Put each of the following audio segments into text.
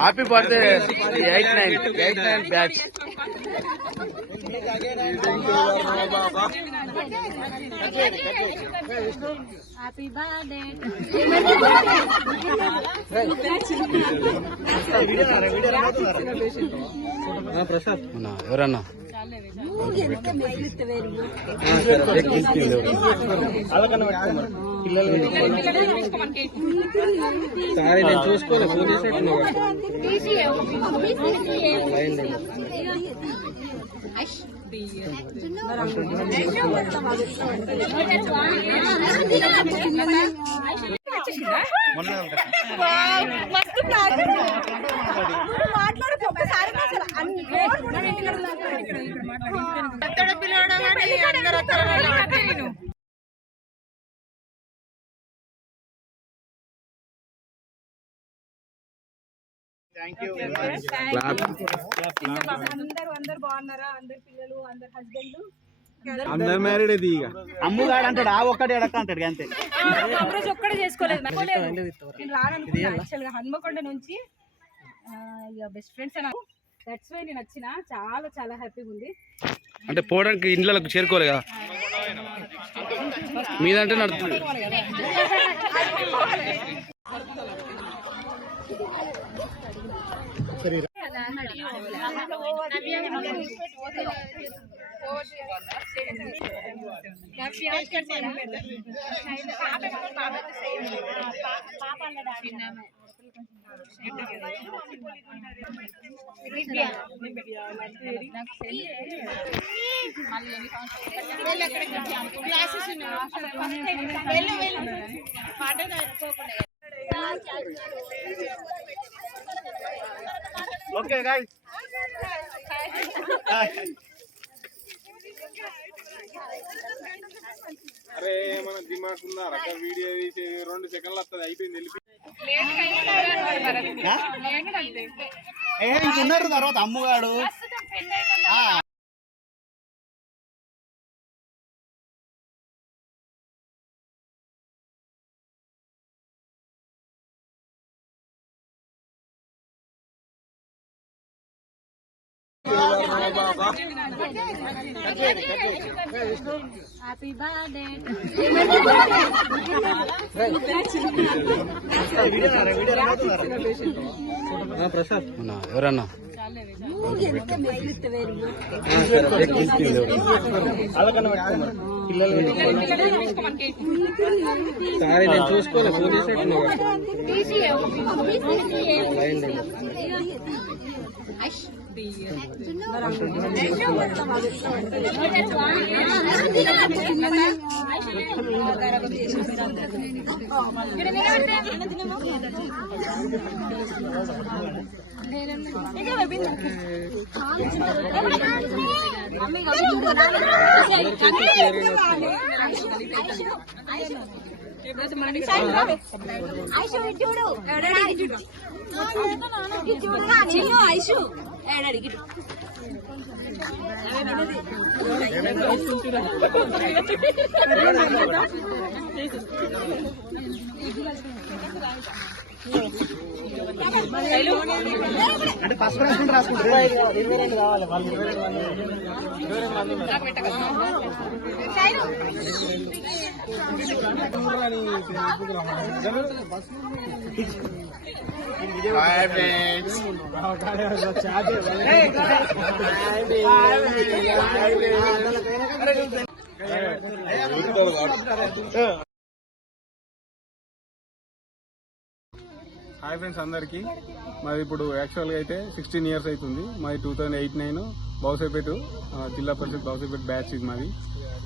Happy birthday 89 batch. Happy birthday. Prasad ఎవరన్నా sorry నేను చూసుకోలే phone చేసేట్టు. మాట్లాడదు ఒకసారి అందరూ బాగున్నారా? అందరు పిల్లలు, అందరు హస్బెండ్లు, అందరు మ్యారీడ్. ఇది ఇక అమ్ముగాడు అంటాడు, ఆ ఒక్కటి అడక్క అంటాడు అంతే. ఒకరోజు ఒక్కడే చేసుకోలేదు. నేను రాననుకున్నా యాక్చువల్గా హన్మకొండ నుంచి. ఇక బెస్ట్ ఫ్రెండ్స్ నాకు, దట్స్ వై నేను వచ్చిన. చాలా చాలా హ్యాపీగా ఉంది. అంటే పోవడానికి ఇండ్లకు చేరుకోలే కదా మీదంటే నడుతుంది. ఓకే గైస్, అరే మన దిమాగ్ ఉందా రక వీడియో తీసి 2 సెకండ్లు వస్తుంది, అయిపోయింది వెళ్ళిపోయి. ఇంకున్నారు తర్వాత అమ్ముగాడు. Happy birthday. ప్రసాద్ ఎవరన్నా సారీ నేను చూసుకోలే ఫోన్ చేసేట్టు. అంటే ఫస్ట్ రాసుకుంటే రాసుకుంటారు 22 కావాలి వాళ్ళు 22 మంది హాయ్ ఫ్రెండ్స్ అందరికీ. మాది ఇప్పుడు యాక్చువల్గా అయితే 16 ఇయర్స్ అవుతుంది. మాది 2008-9 బౌసేపేట జిల్లా పరిషత్ బౌసేపేట బ్యాచ్ ఇది మాది.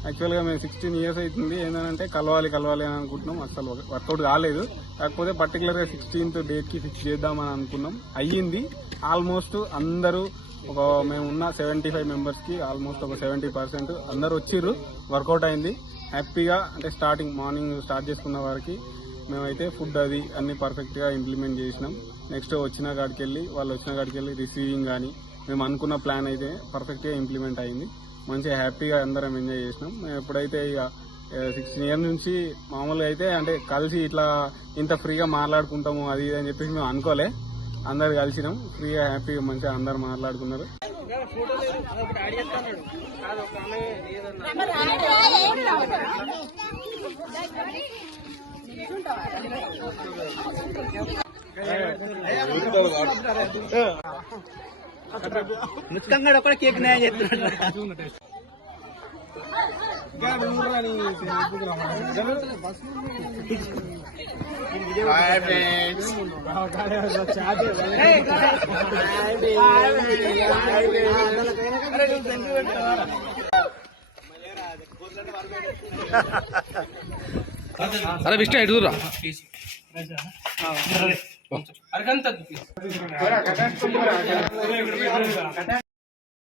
యాక్చువల్గా మేము 16 ఇయర్స్ అవుతుంది. ఏంటంటే కలవాలి అని అనుకుంటున్నాం, అసలు వర్కౌట్ కాలేదు. కాకపోతే పర్టికులర్గా 16th డేట్కి ఫిక్స్ చేద్దామని అనుకున్నాం, అయ్యింది. ఆల్మోస్ట్ అందరూ మేము ఉన్న 75 మెంబర్స్కి ఆల్మోస్ట్ ఒక 70% అందరూ వచ్చిర్రు, వర్కౌట్ అయింది హ్యాపీగా. అంటే మార్నింగ్ స్టార్ట్ చేసుకున్న వారికి మేమైతే ఫుడ్ అది అన్ని పర్ఫెక్ట్గా ఇంప్లిమెంట్ చేసినాం. నెక్స్ట్ వాళ్ళు వచ్చిన కాడికి వెళ్ళి రిసీవింగ్ కానీ మేము అనుకున్న ప్లాన్ అయితే పర్ఫెక్ట్గా ఇంప్లిమెంట్ అయింది. మంచిగా హ్యాపీగా అందరం ఎంజాయ్ చేసినాం. మేము ఎప్పుడైతే ఇక 16 ఇయర్స్ నుంచి మామూలుగా అయితే అంటే కలిసి ఇట్లా ఇంత ఫ్రీగా మాట్లాడుకుంటాము అది ఇది అని చెప్పేసి మేము అనుకోలే. అందరు కలిసినాం ఫ్రీగా హ్యాపీగా మంచిగా అందరు మాట్లాడుకున్నారు. ముచ్చుకంగా కూడా కేక్ న్యాయం చెప్తున్నాడు. అరే విష్ణు ఎటు దూరా అరగంత